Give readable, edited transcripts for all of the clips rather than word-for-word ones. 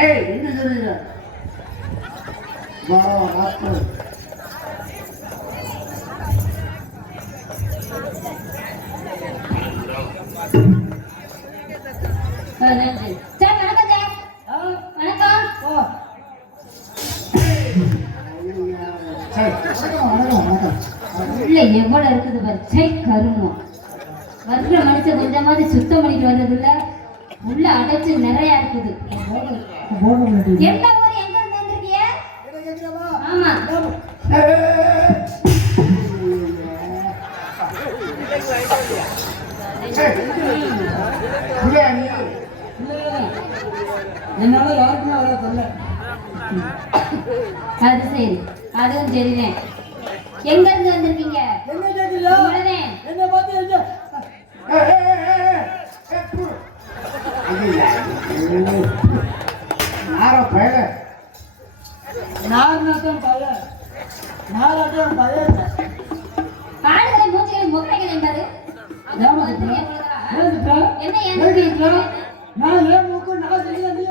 ஏய் என்ன சொல்றீங்க வா வாத்து சார் வணக்கம் சார். வணக்கம். உள்ள எவ்வளவு இருக்குது பாரு. சை கருமம். வர்ற மனுஷன் கொஞ்சமாவது சுத்தம் பண்ணிட்டு வர்றதுல உள்ள அடைச்சு நிறைய இருக்குது. எந்த ஊர் எங்க இருந்து வந்திருக்கீங்க? ஆமா. என்னால யாருக்குமே வர சொல்ல. அது சரி, அதுவும் சரிதான். எங்க இருந்து வந்திருக்கீங்க? என்ன கேக்குறியா? என்ன பார்த்து எங்க நாரா பய நாரநாட்டம் பய நாராட்டம் பய ஆளுகளை மூச்சுகளை மொக்கைகளை பாரு. என்ன நான் ஏன் மூக்கு நான் செய்ய நீ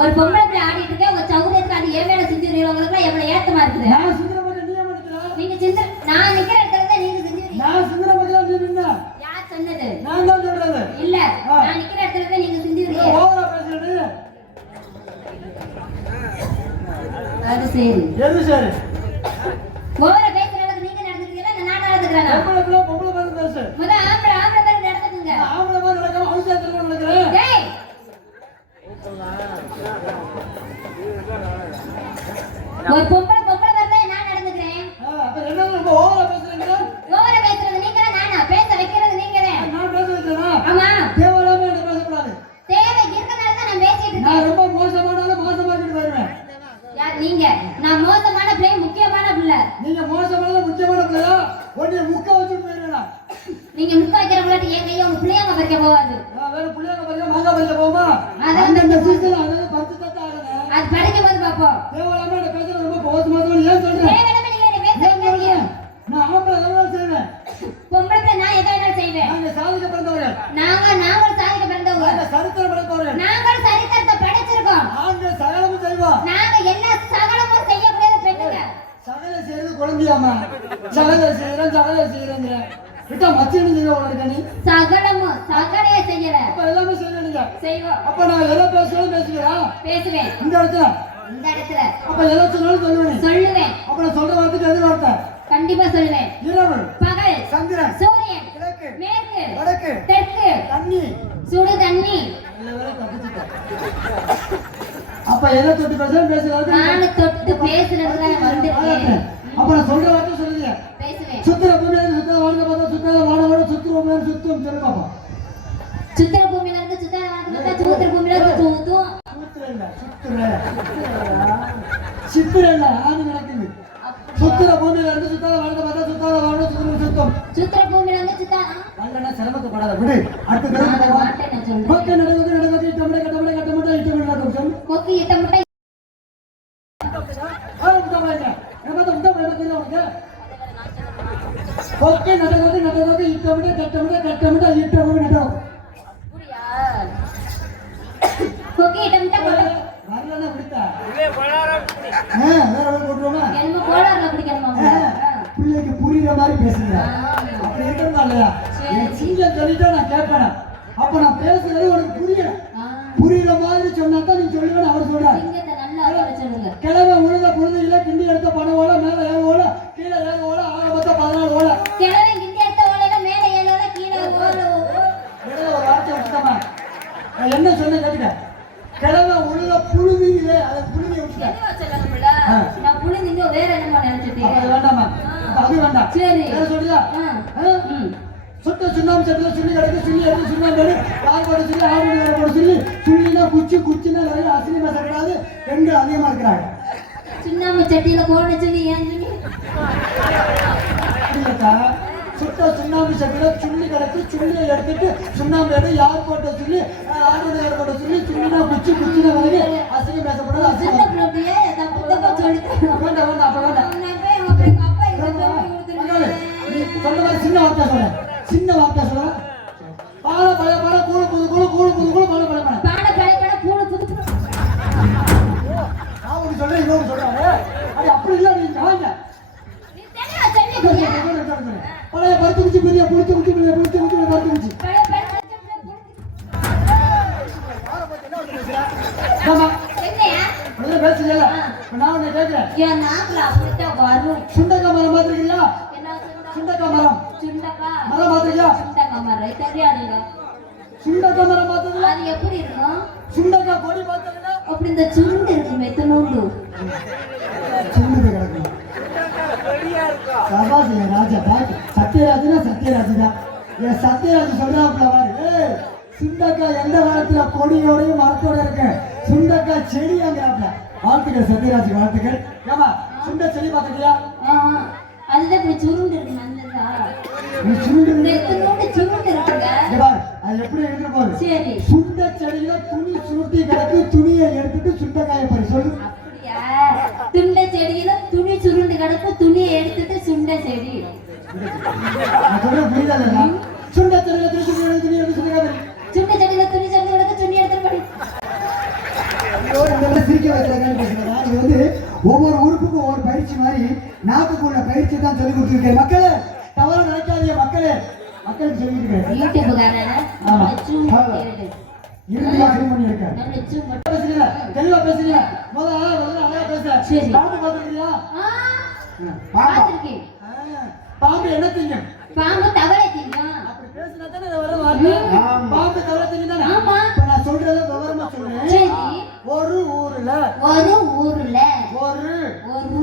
ஒரு பொம்பளை பிள்ளை ஆடிட்டு இருக்க ஒரு சௌரியத்துக்கு அது ஏன் மேல செஞ்சுறீங்க? உங்களுக்கு எவ்வளவு ஏத்தமா இருக்குது? நான் சுந்தர மட்டும் நீ ஏமாத்துறா? நீங்க செஞ்சு நான் நிக்கிற இடத்துல தான் நீங்க செஞ்சுறீங்க. நான் சுந்தர மட்டும் நீ நின்னா யார் சொன்னது? நான் தான் சொல்றது. இல்ல நான் நிக்கிற இடத்துல தான் நீங்க செஞ்சுறீங்க. ஓவரா பேசுறது. அது சரி. எது சரி? ஓவரா பேசுறதுக்கு நீங்க நடந்துக்கிறீங்களா நான் நடந்துக்கிறேனா? பொம்பளை மாதிரி பேசு. முத ஆம்பளை பேர் நடந்துக்குங்க. ஆம்பளை மாதிரி நடக்காம அவசரத்துல நடக்கிறேன். டேய் ஒரு பொம்பளை பேர் தான் நான் நடந்துக்கிறேன். அப்ப என்ன ரொம்ப ஓவரா பேசுறீங்க? ஓவரா பேசுறது நீங்க தான் நானா? பேச வைக்கிறது நீங்க தான். நான் பேச வைக்கிறேனா? ஆமா. தேவையில்லாம என்ன பேசக்கூடாது. தேவை இருக்கனால தான் நான் பேசிட்டு இருக்கேன். நான் ரொம்ப மோசமானாலும் மோசமாக்கிட்டு வருவேன். யார் நீங்க? நான் மோசமான பிள்ளை, முக்கியமான பிள்ளை. நீங்க மோசமான முக்கியமான பிள்ளையா? ஒண்ணே முக்க வச்சுட்டு போயிடுவேனா? நீங்க முக்க வைக்கிறவங்களாட்டி என் கையை உங்க பிள்ளைங்க பறிக்க போகாது. வேற பிள்ளைங்க பறிக்க மாங்கா பறிக்க போமா? அதான் அந்த சீசன் அதாவது பறிச்சு தட்ட ஆடுங்க. அது படிக்கும் போது பாப்போம். தேவையில்லாம என்ன பேசுறது ரொம்ப மோசமான ஏன் சொல்றேன்? தேவையில்லாம நீங்க என்ன பேசுறீங்க? நான் ஆம்பளை எவ்வளவு செய்வேன்? பொம்பளை பிள்ளை நான் எதை வேணாலும் செய்வேன். நாங்க சாதிக்க பிறந்தவர்கள். நாங்கள் சாதிக்க பிறந்தவங்க. நாங்க சரித்திரம் படைத்தவர்கள். நாங்கள் சரித்திரத்தை படைச்சிருக்கோம். நாங்க சகலமும் செய்வோம். நாங்க எல்லா சகலமும் செய்யக்கூடிய பெண்ணுங்க. சகல செய்யறது குழந்தையாமா? சகல செய்யறேங்க. விட்டா மச்சின்னு நீங்க உனக்கு நீ சகலமும் சகலைய செய்யற. அப்ப எல்லாமே செய்யறீங்க. செய்வோம். அப்ப நான் எதை பேசுறேன் பேசுகிறேன். பேசுவேன். இந்த இடத்துல. அப்ப எதை சொன்னாலும் சொல்லுவேன். சொல்லுவேன். அப்ப நான் சொல்ற வார்த்தைக்கு எது வார்த்தை? கண்டிப்பா சொல்லுவேன். இரவு, பகல், சந்திரன், சூரியன், கிழக்கு, மேற்கு, வடக்கு, தெற்கு, தண்ணி, சுடு தண்ணி. அப்ப எதை தொட்டு பேசுறது? நான் தொட்டு பேசுறதுல வந்திருக்கேன். அப்ப நான் சொல்ற வார்த்தை சொல்லுங்க. பேசுவேன். சுத்திர பூமியில சுத்திர வாழ்க்கை பார்த்தா சுத்திர வானவோட சுத்திர சுத்தம் சொல்லுங்க பாப்பா. சுத்திர பூமியில இருந்து சுத்திர வாழ்க்கை பார்த்தா சுத்திர பூமியில இருந்து சுத்தும். சித்திர இல்ல ஆதி நடக்குது. சுத்திர பூமியில இருந்து சுத்திர வாழ்க்கை பார்த்தா சுத்திர வானவோட சுத்தம். சுத்திர பூமியில இருந்து சுத்திர வல்லனா சிரமப்படாத விடு. அடுத்து போவா. ஓகே நடக்குது இட்டமடை கட்டமடை நடக்கும். கொக்கு இட்டமடை ஓகே நடக்குது இட்டமடை கட்டமடை இட்டமடை கொக்கு இட்டமடை வரலனா விடுதா வேற ஒரு போடுவோமா? என்னமோ கோளாறுல பிடிக்கணுமா? பிள்ளைக்கு புரியுற மாதிரி பேசுங்க. அப்படி இருக்கணும் இல்லையா? சிங்க சொல்லிட்டா நான் கேட்பேன். அப்ப நான் பேசுறது உனக்கு புரியுற மாதிரி சொன்னா தான் நீ சொல்லுவேன்னு அவர் சொல்றாரு. கிழமை உழுத புழுதியில கிண்டி எடுத்த பணம் ஓல மேல 7 ஓல கீழே 7 ஓல ஆக மொத்தம் 14 ஓல. கிழமை கிண்டி எடுத்த ஓலையில மேல 7 ஓல கீழே ஓல. ஒரு வார்த்தை விட்டமா? நான் என்ன சொன்னேன் கேட்டுக்க. கிழமை உழுத புழுதியில அதை புழுதி விட்டுட்டேன். என்ன சொல்லணும்ல? நான் புழுதி இன்னும் வேற என்னமா நினைச்சிட்டேன். அது வேண்டாமா? அது வேண்டாம். சரி. வேற சொல்றியா? சுத்த சுண்ணாம்பு சட்டில சுண்ணி கிடக்கு சுண்ணி எடுத்து சுண்ணாம்பு யார் போட சொல்லி ஆறு வேற போட சொல்லி சுண்ணினா குச்சினா நிறைய அசினிமா சட்டாது பெண்கள் அதிகமா இருக்கிறாங்க. சுண்ணாம்பு சட்டியில போட சொல்லி ஏன் சொல்லி சுத்த சுண்ணாம்பு சட்டில சுண்ணி கிடக்கு சுண்ணியை எடுத்துட்டு சுண்ணாம்பு எடுத்து யார் போட்ட சொல்லி ஆறு வேற போட்ட சொல்லி சுண்ணினா குச்சினா நிறைய அசினி பேசப்படாது. அசினி வேண்டாம் அப்ப வேண்டாம். நீ சொல்ற மாதிரி சின்ன வார்த்தை சொல்ல பாட பழைய பாட கூழு புது கூழு கூழு புது கூழு பாட பழைய பாட பாட பழைய பாட கூழு புது புடிச்சு பார்த்து வச்சு ஆமா என்னையா முதல்ல பேசுறீங்களா நான் உன்னை கேட்கிறேன் என் நாக்குல அப்படித்தான் வரும். சுண்டக்காய் மரம் பார்த்துருக்கீங்களா என்ன சுண்டக்கா? சுண்டக்காய் மரம் சுண்டக்கா? மரம் பார்த்துருக்கியா சுண்டக்கா மரம் தெரியாதுங்க. சுண்டக்காய் மரம் பார்த்ததுல அது எப்படி இருக்கும்? சுண்டக்காய் கொடி பார்த்ததுல அப்படி இந்த சுருண்டு இருக்கும் எத்தனோண்டு. சுண்டு கிடக்கும் சபாசி ராஜா பாக்கு சத்யராஜனா சத்யராஜ் தான் என் சத்யராஜ் சொல்றாப்புல பாரு சுண்டக்காய் எந்த காலத்துல கொடியோடையும் மரத்தோட இருக்கு சுண்டக்காய் செடி அங்கிறாப்புல வாழ்த்துக்கள் சத்யராஜ் வாழ்த்துக்கள் ஏமா சுண்ட செடி பார்த்துக்கியா அதுதான் இப்படி சுருண்டு இருக்கு நல்லதா. நீ சுண்டு இந்த எத்தனோண்டு சுருண்டு இருக்குங்க. இங்க பாரு அது எப்படி எடுத்துட்டு போகுது சரி சுண்ட செடியில துணி சுருட்டி கிடக்கு துணியை எடுத்துட்டு சுண்டக்காயை பாரு சொல்லு அப்படியா? துண்டை செடியில துணி சுருண்டு கிடக்கும் துணியை எடுத்துட்டு சுண்டை செடி. நான் சொல்ற புரியுதா இல்லையா சுண்ட செடியில துணி எடுத்து சுண்டக்காய் சுண்டை செடியில துணி சுருண்டு கிடக்கும் துணி எடுத்துட்டு படி. சிரிக்க வைக்கிறாங்க பேசுறதா இது வந்து ஒவ்வொரு உறுப்புக்கும் ஒவ்வொரு பயிற்சி மாதிரி நாக்குக்குள்ள பயிற்சி தான் சொல்லி கொடுத்துருக்கேன் மக்களே தவறு நினைக்காதீங்க மக்களே மக்களுக்கு சொல்லிட்டு இருக்கேன் யூடியூப்காரன ஆமா. கேடு. இறுதியா கிளீன் பண்ணி இருக்கேன் நல்ல சும்மா. பேசுறீங்க தெளிவா பேசுறீங்க முதல்ல அழகா பேச சரி. பாம்பு பார்த்துருக்கியா பார்த்திருக்கேன். பாம்பு என்ன திங்கும் பாம்பு தவளை திங்கும். அப்படி பேசினா தானே இது வர வார்த்தை பாம்பு தவிர திங்கும் தானே ஆமா. இப்ப நான் சொல்றத விவரமா சொல்றேன் சரி ஒரு ஊர்ல ஒரு ஊர்ல ஒரு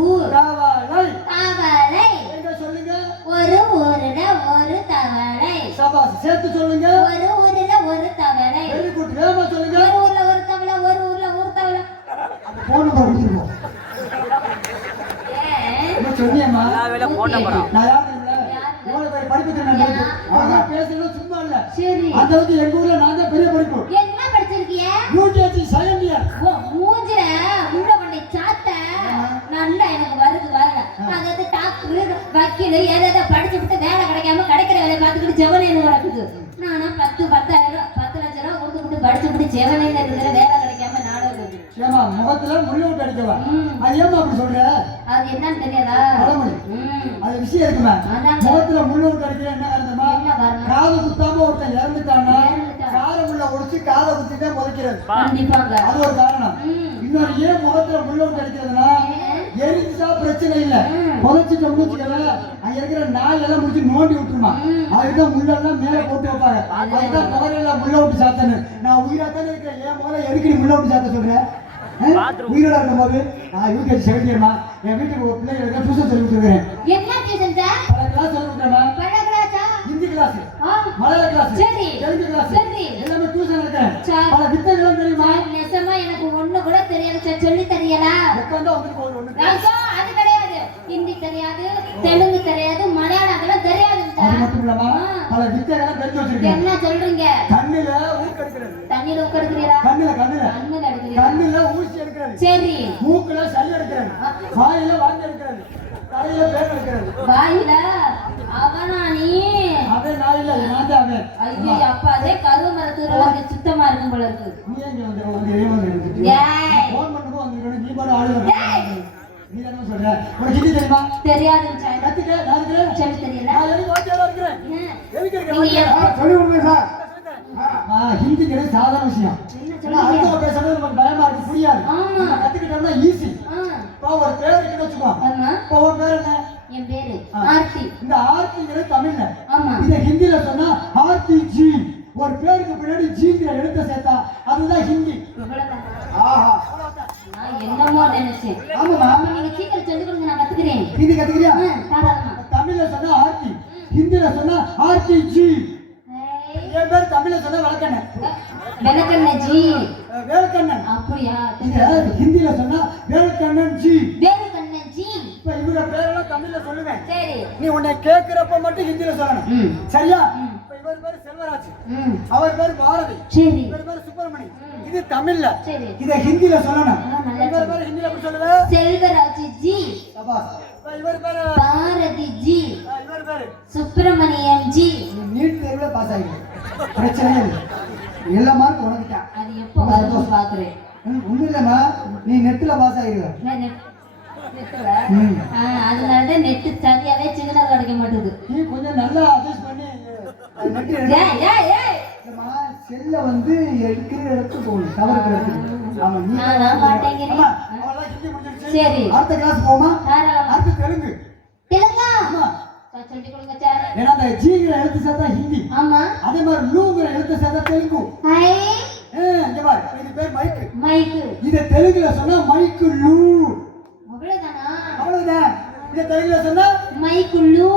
ஒரு தவளை தவளை. எங்க சொல்லுங்க ஒரு ஊர்ல ஒரு தவளை. சபாஸ் சேர்த்து சொல்லுங்க ஒரு ஊர்ல ஒரு தவளை. வெரி குட் வேகமா சொல்லுங்க ஒரு ஊர்ல ஒரு தவளை ஒரு ஊர்ல ஒரு தவளை. போன் நம்பர் கொடுத்துருக்கோம் ஏன்? என்ன சொன்னியம்மா ஓகே. நான் யாரு இல்ல எவ்வளவு பேர் படிப்பு தெரியும் அழகா பேசணும் சும்மா இல்ல சரி அந்த வந்து எங்க ஊர்ல நான் தான் பெரிய படிப்பு என்ன படிச்சிருக்கிய? யூடிஎஸ்சி செகண்ட் இயர் ஓ மூஞ்சில முண்டை கொண்டை சாத்த நல்லா எனக்கு வருது வரல. அதாவது டாக்டர் வக்கீல் ஏதாவது படிச்சு விட்டு வேலை கிடைக்காம கிடைக்கிற வேலையை பார்த்துக்கிட்டு ஜெவனையில கிடக்குது. நானா 10 லட்சம் ரூபா கொடுத்து படிச்சு விட்டு ஜெவனையில இருக்கிற வேலை கிடைக்காம நாடகம். ஏமா முகத்துல முள்ளு விட்டு அடிக்கவா அது ஏமா அப்படி சொல்ற அது என்னன்னு தெரியாதா? பழமொழி அது விஷயம் இருக்குமா அதாங்க. முகத்துல முள்ளு விட்டு அடிக்கிற என்ன காரணமா என்ன காரணம்? காது குத்தாம ஒருத்தன் இறந்துட்டான்னா இறந்துட்டான். காதை முள்ள ஒடிச்சு காதை குத்தி தான் புதைக்கிறது கண்டிப்பாங்க. அது ஒரு காரணம் இன்னொரு ஏன் முகத்துல முள்ள விட்டு அடிக்கிறதுனா எரிஞ்சா பிரச்சனை இல்ல புதைச்சிட்ட மூச்சுக்கல அங்க இருக்கிற நாய் எல்லாம் முடிச்சு நோண்டி விட்டுருமா அதுதான் முள்ளெல்லாம் மேல போட்டு வைப்பாங்க அதுதான் புகையெல்லாம் முள்ள விட்டு சாத்தனு நான் உயிரா தானே இருக்கிறேன் ஏன் முதல்ல எதுக்கு நீ முள்ள விட்டு சாத்த சொல்றேன் உயிரோட இருக்கும்போது நான் யூகேஜி செகண்ட் இயர்மா என் வீட்டுக்கு ஒரு பிள்ளைகளுக்கு டியூஷன் சொல்லி கொடுத்துருக்கேன் என்ன டியூஷன் சார்? பல கிளாஸ் சொல்லி கொடுத்தேன் பழகுறாச்சா? ஹிந்தி கிளாஸ் ஆ மலையாள கிளாஸ் சரி. தெலுங்கு கிளாஸ் சரி. எல்லாமே டியூஷன் இருக்கேன் சார். பல வித்தைகளும் தெரியுமா சார், நிஜமா எனக்கு ஒண்ணு கூட தெரியாது சார். சொல்லி தரியலா? உட்காந்தா உங்களுக்கு ஒண்ணு ராஜா, அது கிடையாது. ஹிந்தி தெரியாது, தெலுங்கு தெரியாது, மலையாளம் அதெல்லாம் தெரியாது அது சார். மட்டும் இல்லாம பல வித்தைகளும் தெரிஞ்சு வச்சிருக்கேன் என்ன சொல்றீங்க? கண்ணுல ஊக்கு எடுக்கிறது தண்ணீர் உட்கடுக்கிறீரா? கண்ணுல கண்ணுல கண்ணுல எடுக்கிறீரா? கண்ணுல ஊசி எடுக்கிறது சரி. மூக்குல சளி எடுக்கிறது வாயில வாந்தி எடுக்கிறது தலையில பேன் எடுக்கிறது வாயில அவனா நீ? அவன் நான் இல்ல நான் தான் அவன் ஐயோ அப்பா, அதே கருவ மரத்தூர்ல சுத்தமா இருக்கும் போல இருக்கு. நீ எங்க வந்து ஏமாந்து ஏய். போன் பண்ணும்போது வந்து நீ பாரு ஆளு நீ என்ன சொல்ற உனக்கு ஹிந்தி தெரியுமா தெரியாது சார். கத்துக்க நான் இருக்கிறேன் சொல்லி தெரியல? நான் எதுக்கு ஓகேவா இருக்கிறேன் எதுக்கு நீங்க இருக்கேன் சொல்லி கொடுங்க சார் ஹிந்திங்கிறது சாதாரண விஷயம் என்ன அடுத்தவங்க சொல்றீங்க? பேசுறது நமக்கு பயமா இருக்கு புரியாது ஆமா. கத்துக்கிட்டோம்னா ஈஸி இப்போ ஒரு பேர் இருக்குன்னு வச்சுக்கோ ஆமா. இப்போ உன் பேர் என்ன என் பேரு ஆர்த்தி. இந்த ஆர்த்திங்கிறது தமிழ்ல ஆமா. இதை ஹிந்தில சொன்னா ஆர்த்தி ஜி ஒரு பேருக்கு பின்னாடி ஜிங்கிற எழுத்த சேர்த்தா அதுதான் ஹிந்தி இவ்வளவுதான். ஆஹா நான் என்னமோ நினைச்சேன். ஆமாமா அப்ப நீங்க சீக்கிரம் சொல்லிக் கொடுங்க, நான் கத்துக்கிறேன். ஹிந்தி கத்துக்கிறியா தாராளமா. தமிழ்ல சொன்னா ஆர்த்தி ஹிந்தில சொன்னா ஆர்த்தி ஜி என் பேர் தமிழ்ல சொன்னா விளக்கண்ணன் விளக்கண்ண ஜி. வேலக்கண்ணன் அப்படியா? இத ஹிந்தில சொன்னா வேலக்கண்ணன் ஜி வேலக்கண்ண ஜி. இப்ப இவர பேரெல்லாம் தமிழ்ல சொல்லுவேன் சரி. நீ உன்னை கேக்குறப்ப மட்டும் ஹிந்தில சொல்லணும் சரியா இப்ப இவர் பேரு செல்வராஜ் அவர் பேரு பாரதி சரி. இவர் பேரு சுப்பிரமணி இது தமிழ்ல சரி. இத ஹிந்தில சொல்லணும் நல்லா இவர் பேரு ஹிந்தில எப்படி சொல்லுவ செல்வராஜ் ஜி. சபாஸ் இப்ப இவர் பேரு பாரதி ஜி. இவர் பேரு சுப்பிரமணியம் ஜி. நீட் தேர்வுல பாஸ் ஆகிடு பிரச்சனையே இல்லை எல்லா மார்க் உனக்கு தான் அது எப்போ வரும் பாக்குறேன். ஒண்ணும் இல்லம்மா நீ நெட்ல பாஸ் ஆகிடுவ அதனாலதான் நெட்டு சரியாவே சிக்னல் கிடைக்க மாட்டேங்குது. நீ கொஞ்சம் நல்லா அட்ஜஸ்ட் பண்ணி அது நெட் ஏய் ஏய் ஏய் செல்ல வந்து எடுக்கிற இடத்துக்கு போகணும் தவறுக்கிற இடத்துக்கு. ஆமா நீ நான் மாட்டேங்கிறேன். ஆமா, அவெல்லாம் ஹிந்தி முடிச்சிருச்சு. சரி. அடுத்த கிளாஸ் போமா தாராளமா. அடுத்து தெலுங்கு. தெலுங்கா ஆமா சார் சொல்லி கொடுங்க சார். ஏன்னா அந்த ஜீங்கிற எழுத்து சேர்த்தா ஹிந்தி, ஆமா அதே மாதிரி லூங்கிற எழுத்து சேர்த்தா தெலுங்கு. ஹை இங்க பாரு, இது பேர் மைக்கு. மைக்கு இத தெலுங்குல சொன்னா மைக்கு லூ, அவ்வளவுதானா? அவ்வளவுதான். இத தெலுங்குல சொன்னா மைக்குள்ளு.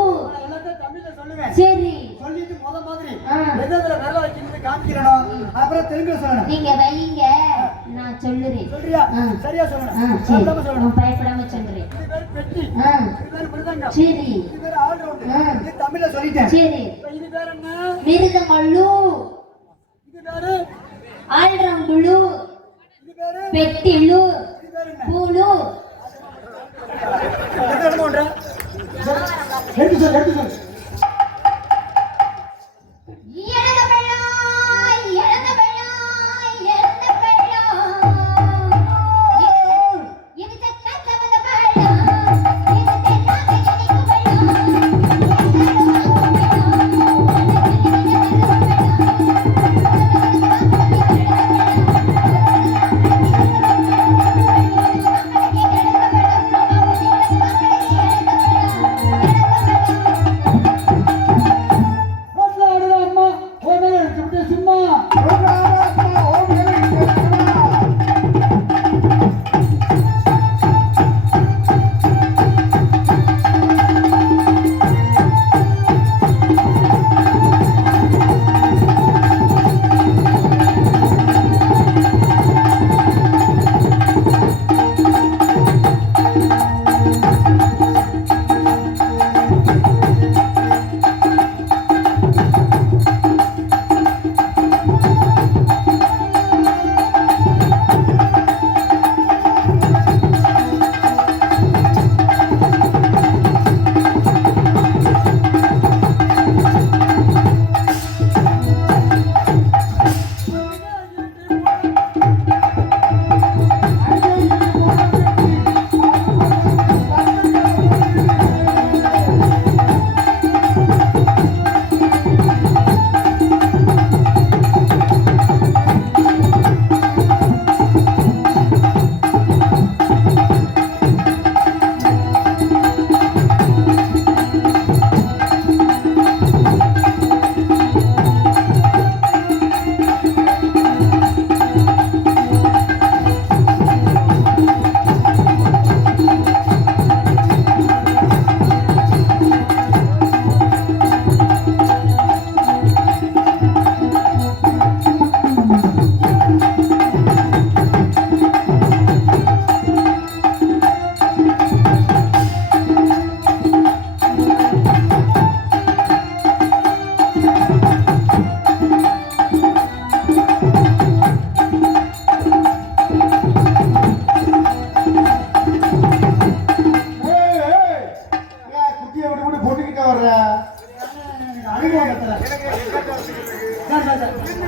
எல்லாத்தையும் தமிழ்ல சொல்லுவேன். சரி சொல்லிட்டு முத மாதிரி ஆ. எதுல வேலை வைக்கிறது காமிக்கிறணும், அப்புறம் தெலுங்குல சொல்லணும். நீங்க வைங்க நான் சொல்லுறேன். சொல்றியா? ஆ. சரியா ஆ, சொல்லணும். சரி பயப்படாம சொல்லணும். நான் பயப்படாம சொல்றேன். இது பேர் பெட்டி, ஆ, இது பேர் மிருதங்கம், சரி இது பேர் ஆல் ரவுண்ட். ஆ. இது தமிழ்ல சொல்லிட்டேன். சரி இப்ப இது பேர் என்ன? மிருதமல்லு, இது பேரு, ஆல்ரவுண்டுlu, இது பேரு, பெட்டிலு, இது பேர் என்ன? பூலு. இது என்ன பண்ற? எடுத்து சொல்லு, எடுத்து சொல்லு. இழந்த பழம், இழந்த பழம், இழந்த பழம். இது சக்கரத்துல வந்த பழம், இது தேனாக இனிக்கும் பழம். ரோட்ல ஆடுற அம்மா, ஒரு மேல எடுத்து விட்டு சும்மா. ரோட்ல ஆடுற அம்மா, ஒரு மேல எடுத்து விட்டு சும்மா.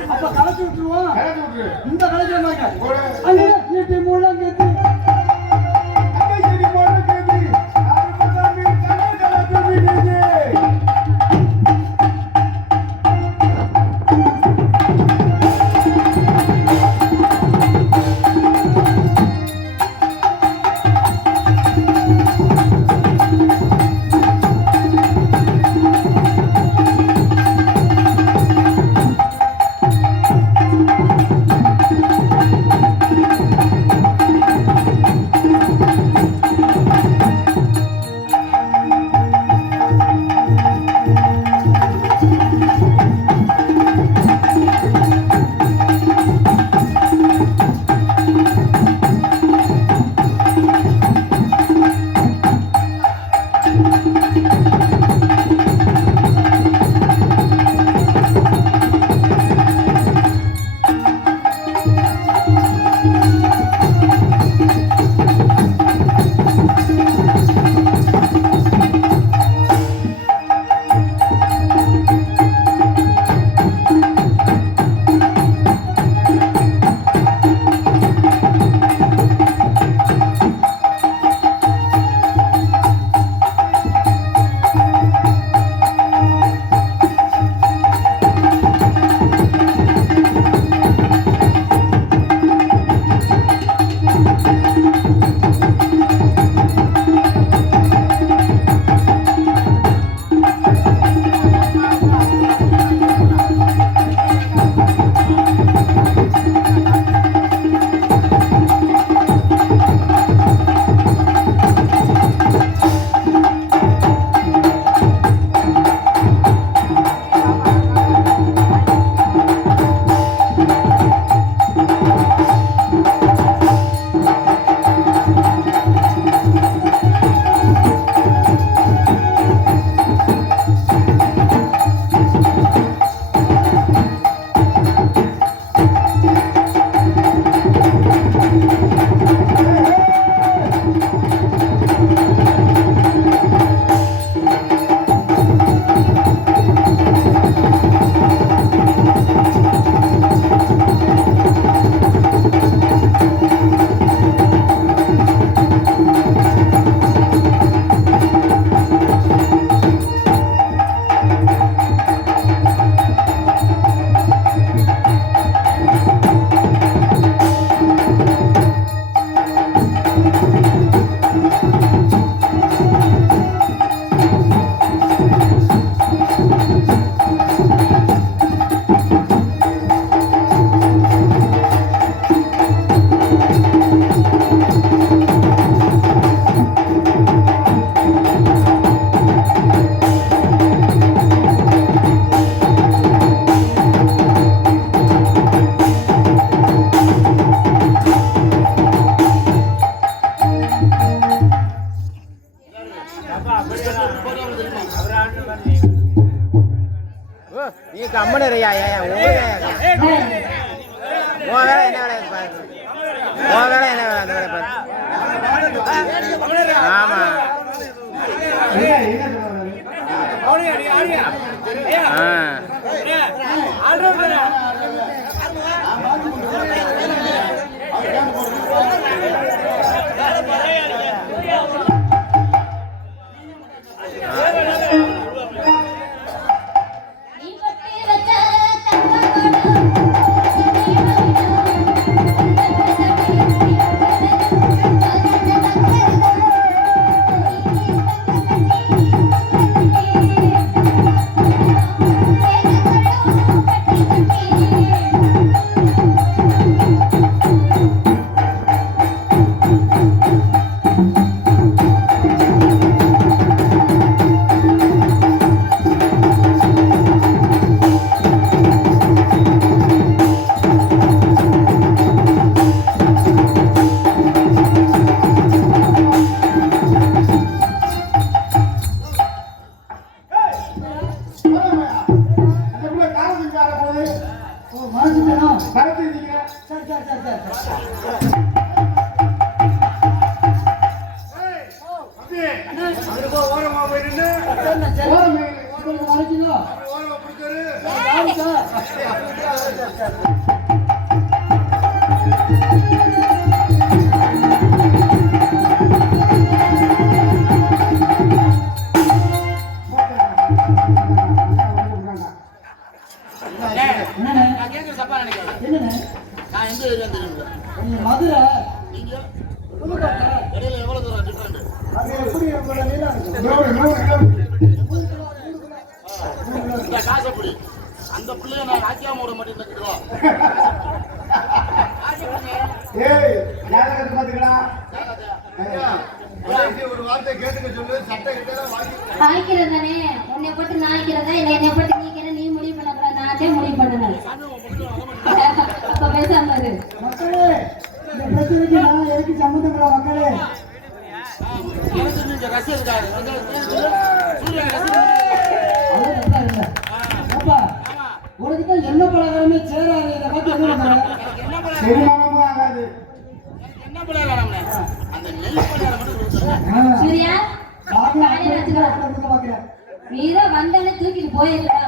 அப்ப கலச்சு விட்டுருவோம். இந்த கலச்சு அங்க முழங்கத்து கம்முனு இருயா உன் வேலை என்ன வேலை பாரு உன் வேலை என்ன வேலை அந்த வேலை பாரு ஆமா மதுரை அந்த பிள்ளைய நான் ராக்கியாம விட மாட்டேன். ஒரு வார்த்தை கேட்டுக்க சொல்லு. சட்டை தானே உன்னை போட்டு நாய்க்கிறதா இல்லை என்னை போட்டு நீக்கிற நீ முடிவு பண்ணக்கூடாது. நானே முடிவு பண்ணணும். அப்ப பேசாம இரு. மக்களே இந்த பிரச்சனைக்கு நான் எதுக்கு சம்மந்தப்பட மக்களே உனக்கு தான் என்ன பலகாரமே சேராது. இதை பார்த்து என்ன செரிமானமும் ஆகாது. சூர்யா நீதான் வந்தானே தூக்கிட்டு போயிருக்க.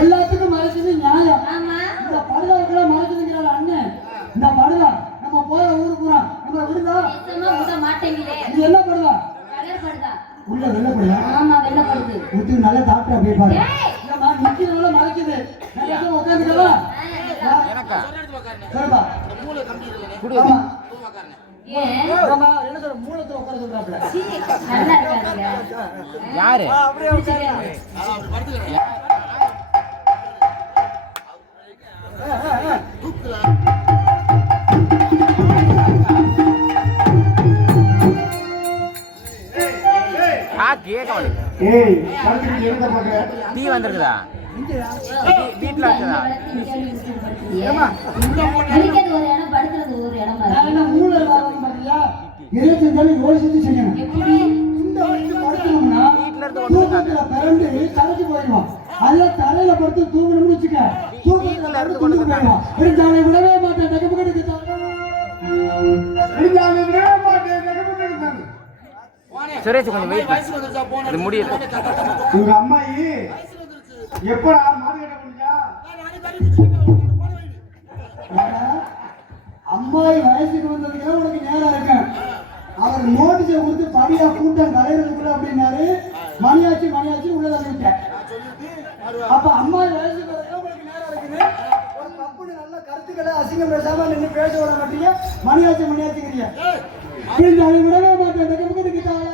எல்லாத்துக்கும் மறைச்சது நியாயம். இந்த படுதாவுக்குள்ள மறைச்சதுங்கிறாள் அண்ணன். இந்த படுதா நம்ம போற ஊருக்கு போறோம். நம்ம விடுதா மாட்டேங்குது. இது என்ன படுதா? உள்ள வெள்ளப்படுதா? ஆமா வெள்ளப்படுது. ஊத்து நல்ல டாக்டர் அப்படியே பாரு. இல்லம்மா நிக்கிறவங்கள மறைக்குது. நான் உட்காந்துக்கவா? எனக்கா சொல்லுப்பா. மூளை கம்பி இல்லையே. ஆமா. ஏன் ஆமா என்ன சொல்ற மூலத்தை உட்கார சொல்றாப்ல. நல்லா இருக்காங்க. யாரு அப்படியே உட்காரு. அப்படி படுத்துக்கிறேன். டீ வந்திருக்குதா வீட்டுல இருக்குதா? தலையில படுத்து தூங்கணும்னு வச்சுக்க. விடவே மாட்டேன். சுரேஷ் கொஞ்சம் வெயிட் இது முடியல. உங்க அம்மாயி எப்படா மாடு கட்ட முடிஞ்சா? அம்மா அம்மாயி வயசுக்கு வந்ததுக்குலாம் உனக்கு நேரம் இருக்கேன். அவர் நோட்டீஸை கொடுத்து படியா கூட்டம் கலையிறதுக்குள்ள அப்படின்னாரு. மணியாச்சு உள்ள தள்ளிவிட்டேன். அப்ப அம்மாயி வயசுக்கு வரதுக்கு உங்களுக்கு நேரம் இருக்குது. ஒரு கம்பெனி நல்ல கருத்துக்களை அசிங்கம் பேசாம நின்று பேச விட மாட்டீங்க. மணியாச்சுங்கிறீங்க. இந்த அதை விடவே மாட்டேன். இந்த பக்கத்துக்கு தாளா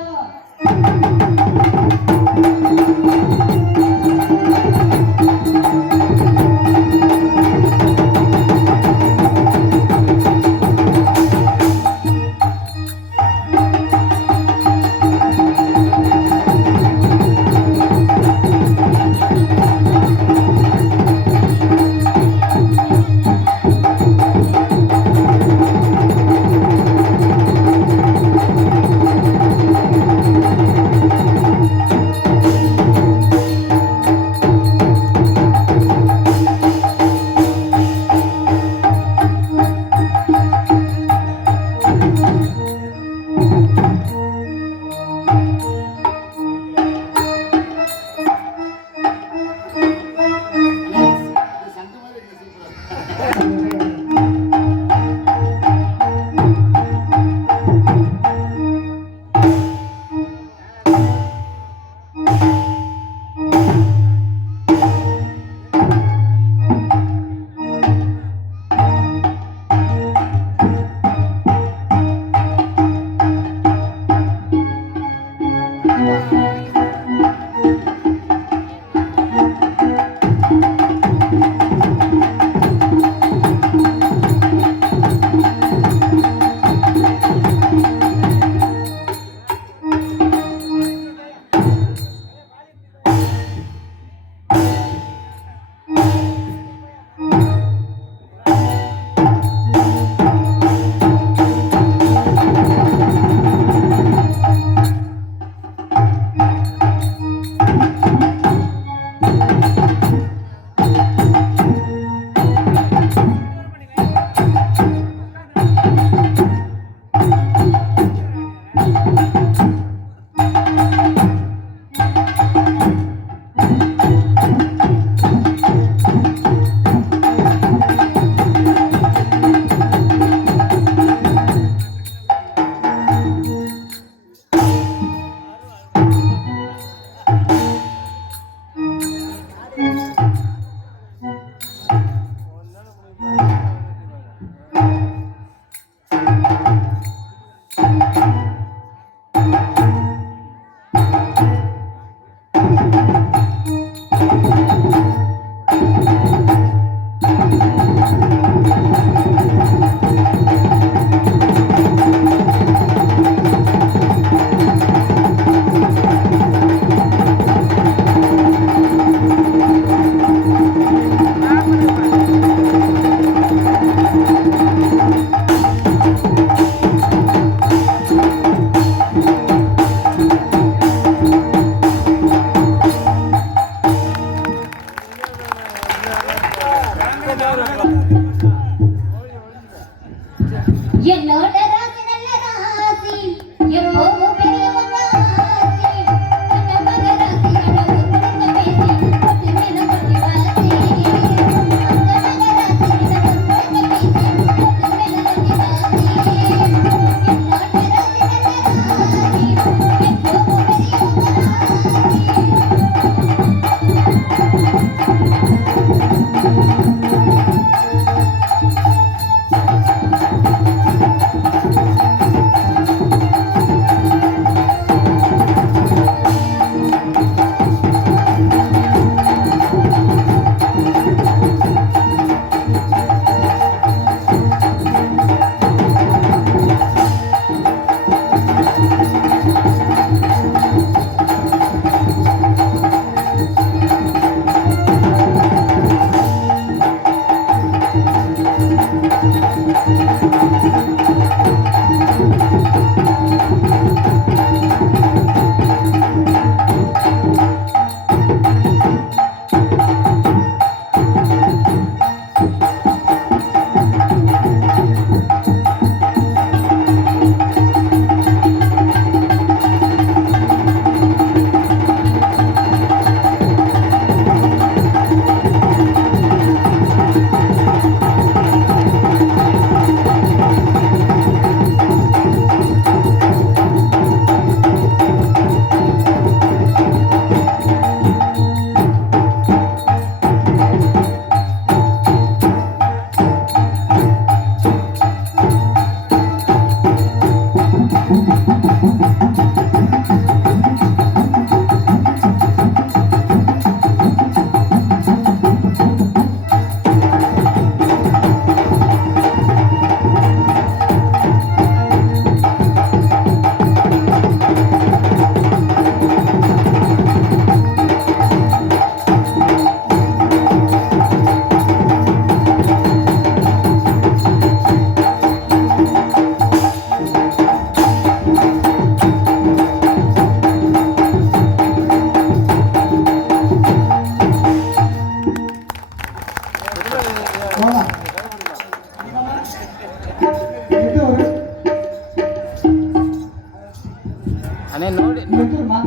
அண்ணே நோடி நீ எத்தூர்மா?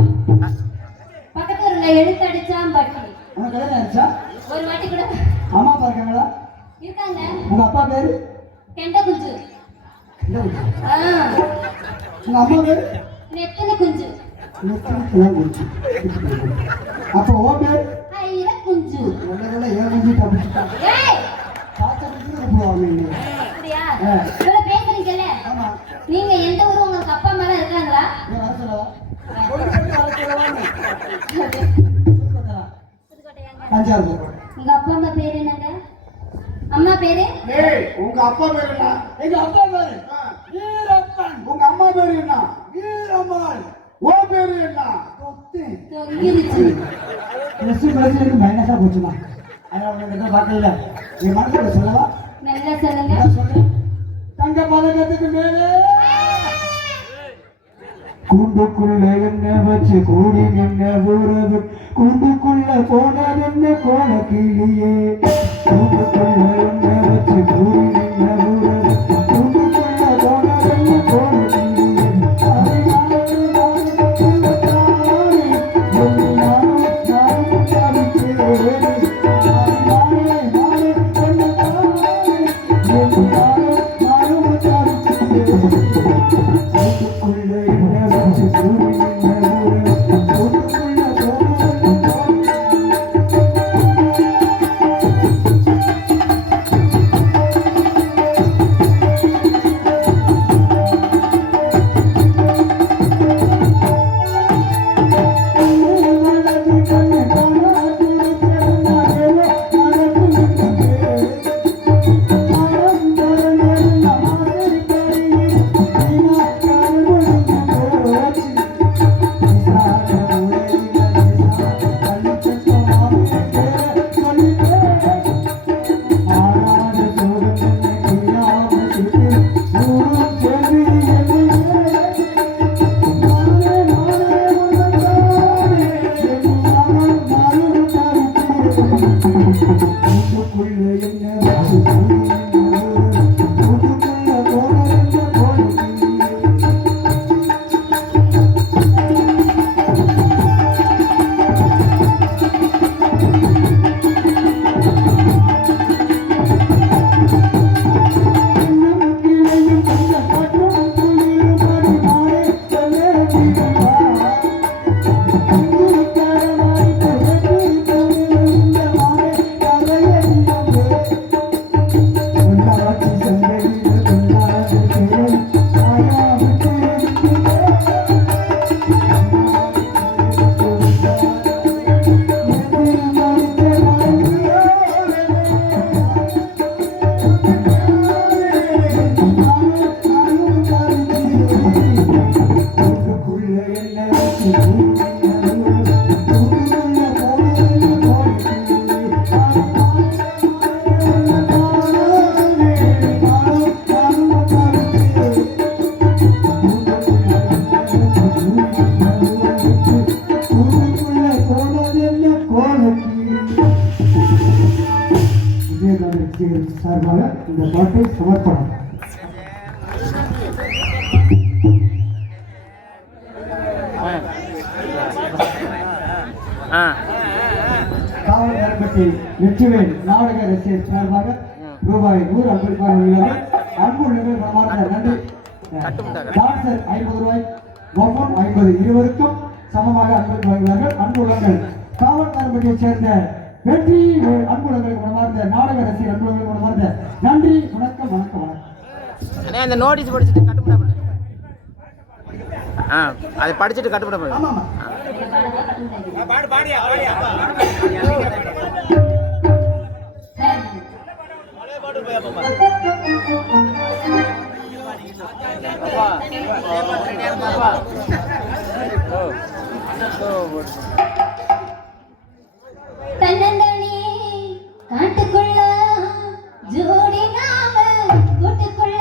பக்கத்து ஊர்ல எழுத்தடிச்சாம் பட்டி. உனக்கு கல்யாணம் ஆயிடுச்சா? ஒரு வாட்டி கூட அம்மா அப்பா இருக்காங்களா? இருக்காங்க. உங்க அப்பா பேரு? கெண்ட குஞ்சு. ஆ, உங்க அம்மா பேரு? நெத்தின குஞ்சு. நெத்தினி குஞ்சு. அப்போ ஓ பேரு? ஐர குஞ்சு. உள்ள ஏன் குஞ்சு தப்பிச்சுட்டா? ஏய், தாத்தா குஞ்சு கூப்பிடுவாங்க நீங்க. அப்படியா? ஆ. இவ்வளவு பேசுறீங்கல்ல, ஆமா. நீங்க எந்த ஊரு? உங்களுக்கு அப்பா அம்மா எல்லாம் இருக்காங்களா? நீ வர சொல்லவா? கொண்டு போய் வர சொல்லவான்னு. புதுக்கோட்டையாங்க. தஞ்சாவூர். உங்க அப்பா அம்மா பேரு என்னங்க? அம்மா பேரு? ஏய் உங்க அப்பா பேர் என்ன? எங்க அப்பா பேரு வீரப்பன். உங்க அம்மா பேர் என்ன? வீரம்மாள். ஓ பேரு என்ன? தொத்து. தொங்கிருச்சு. ++க்கு மைனஸா போச்சுமா. அதனால உனக்கு எதுவும் பார்க்கல. நீ மனசுல சொல்லவா? நல்லா சொல்லுங்க. நான் சொல்றேன். தங்க பதக்கத்துக்கு மேலே கூண்டுக்குள்ள என்ன வச்சு கூடி நின்ன உறவு கூண்டுக்குள்ள போனது என்ன கோல கிளியே கூண்டுக்குள்ள என்ன வச்சு கூடி நின்ன உறவு கூண்டுக்குள்ள போனது என்ன கோல கிளியே அதை சார்பாக இந்த பாட்டை சமர்ப்பணம். காவல் கருப்பட்டி வெற்றிவேல் நாடக ரசிகர் சார்பாக ரூபாய் 100 அன்பளிப்பாக உள்ளது. அன்பு உள்ளங்கள் மனமார்ந்த நன்றி. டான்சர் 50 ரூபாய், பஃபன் 50 இருவருக்கும் சமமாக அன்பளிப்பு வழங்குவார்கள். அன்பு உள்ளங்கள் காவல் கருப்பட்டியைச் சேர்ந்த வெற்றி அன்புலங்களுக்கு மனமார்ந்த நாடக ரசிகர் அன்புலங்களுக்கு மனமார்ந்த நன்றி. வணக்கம் வணக்கம் வணக்கம். அண்ணே அந்த நோட்டீஸ் படிச்சுட்டு கட்டுப்பட பண்ணு. அதை படிச்சுட்டு கட்டுப்பட பண்ணு. ஆமா ஆமா. தன்னந்தனி காட்டுக்குள்ள ஜோடி நாம கூட்டுக்குள்ள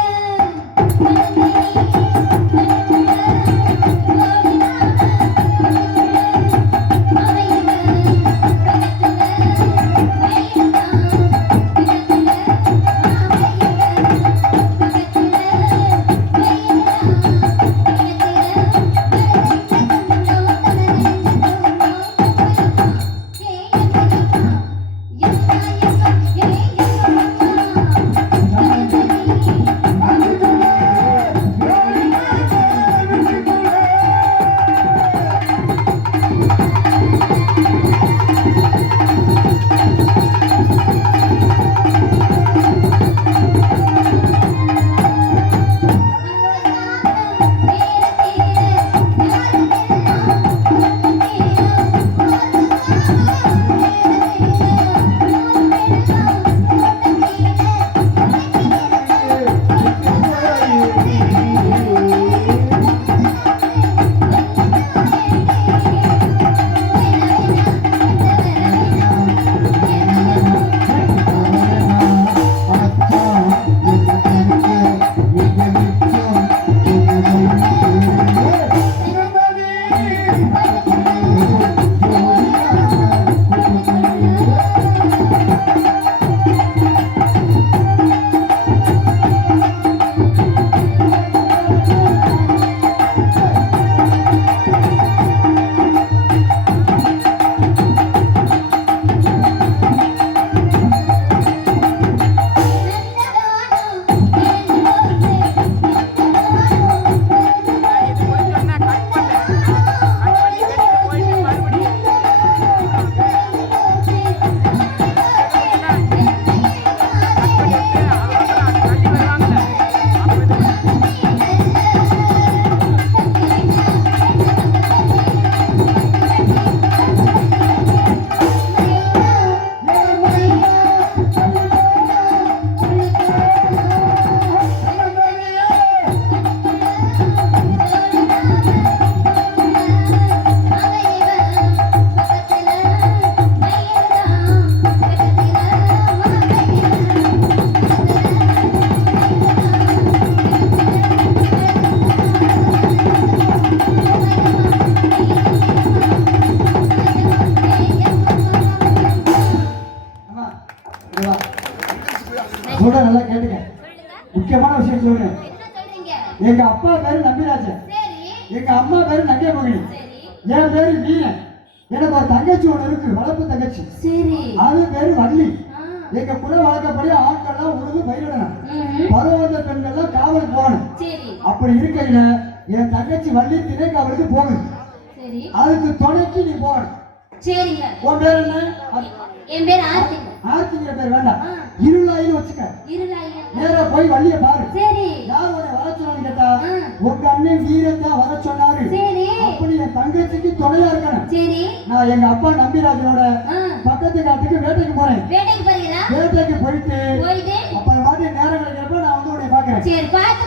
எங்க அப்பா பேரு நம்பிராஜன், சரி எங்க அம்மா பேரு நங்கை மகிழி, சரி என் பேரு வீரன். எனக்கு ஒரு தங்கச்சி ஒண்ணு இருக்கு, வளர்ப்பு தங்கச்சி, சரி அது பேரு வள்ளி. ஆ. எங்க குல வழக்கப்படி ஆட்கள்லாம் உழுது பயிரிடணும், ம்ஹும். பருவந்த பெண்கள்லாம் காவல் போகணும். சரி அப்படி இருக்கையில என் தங்கச்சி வள்ளி திணை காவலுக்கு போகுது, சரி அதுக்கு துணைக்கு நீ போகணும். சரிங்க. உன் பேர் என்ன? என் பேர் ஆர்த்திங்க. ஆர்த்திங்கிற பேர் வேண்டாம், ஆ. இருளாயின்னு வச்சுக்க. இருளாயா? நேரா போய் வள்ளிய பாரு. சரி யார் உன்னை வர சொன்னான்னு கேட்டா ஆ. உங்க அண்ணன் வீரன் தான் வர சொன்னாரு. சரி அப்படி என் தங்கச்சிக்கு துணையா இருக்கணும். சரி நான் எங்க அப்பா நம்பிராஜனோட ஆ. பக்கத்து காட்டுக்கு வேட்டைக்கு போறேன். வேட்டைக்கு போறீங்களா? வேட்டைக்கு போயிட்டு போயிட்டு அப்புறம் நேரம் கிடைக்கிறப்ப நான் வந்து உன்னை பாக்குறேன். சரி பார்த்து